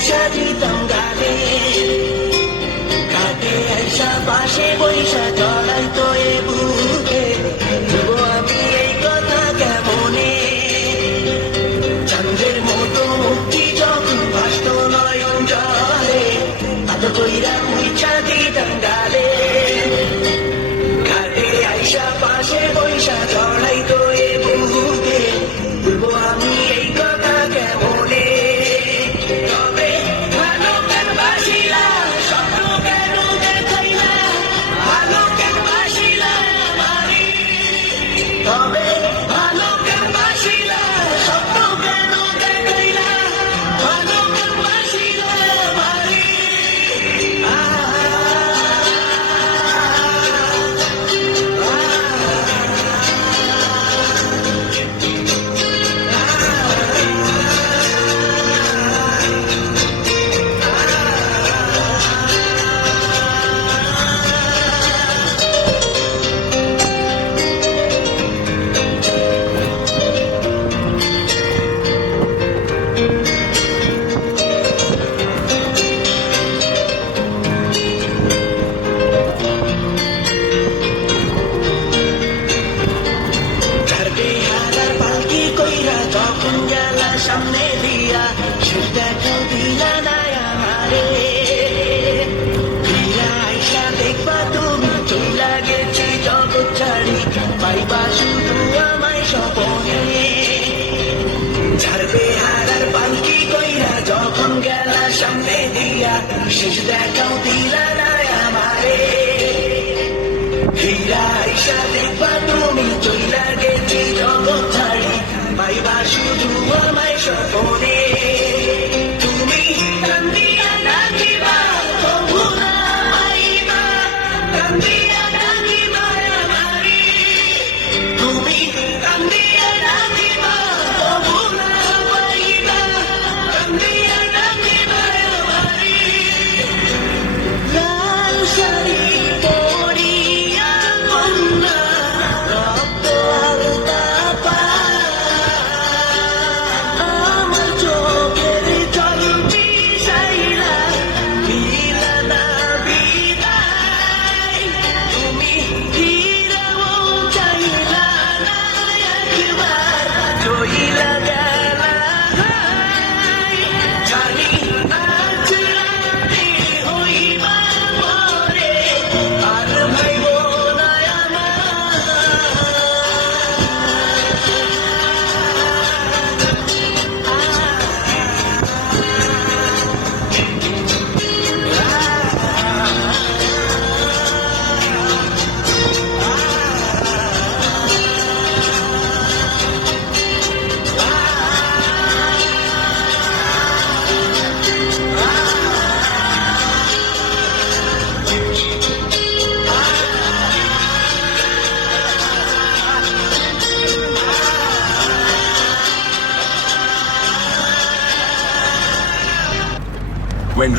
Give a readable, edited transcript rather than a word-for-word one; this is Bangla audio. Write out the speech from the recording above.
আইসা দিতাম গালে, ঘাটে আইসা পাশে বৈশা জড়াইতো এ বুকে, তবু আমি এই কথা কেমনে, চাঁদের মতো মুক্তি যখন ভাসত নয়ন জলে, আদর কইরা মুইছা দিতাম গালে, ঘাটে আইসা পাশে বৈশা জড়াইতো এ বুকে, তবু আমি এই কথা কেমনে, তবে ভালো কেন বাসিলা স্বপ্ন কেন দেখাইলা, ভালো কেন বাসিলা আমারে, তবে ভালো কেন বাসিলা স্বপ্ন কেন দেখাইলা, ভালো কেন বাসিলা আমারে, যখন গেলা সামনে দিয়া শেষ দেখাও দিলা না আমারে, ফিরা আইসা দেখবা তুমি চইলা গেছি জগৎ ছাড়ি, পাইবা শুধু আমায় স্বপনে, ঝাড়বে হারার পালকি কইরা যখন গেলা সামনে দিয়া শেষ দেখাও দিলা না আমারে, ফিরা আইসা দেখবা তুমি চইলা গেছি জগৎ ছাড়ি, পাইবা শুধু আমায় স্বপনে, তুমি কান্দিয়া ডাকিবা তবু না পাইবা, কান্দিয়া ডাকিবা আমারে, তুমি কান্দিয়া ডাকিবা তবু না পাইবা, কান্দিয়া ডাকিবা আমারে, লাল শাড়ি পরিয়া কন্যা রক্ত আলতা পা, আমার চোখের জল বিষাইলা দিলা না বিদায়, তুমি ফিরেও চাইলা না একবার, চইলা গেলা হায়, জানি আজ রাতে হইবা পরে আর ভাইব না When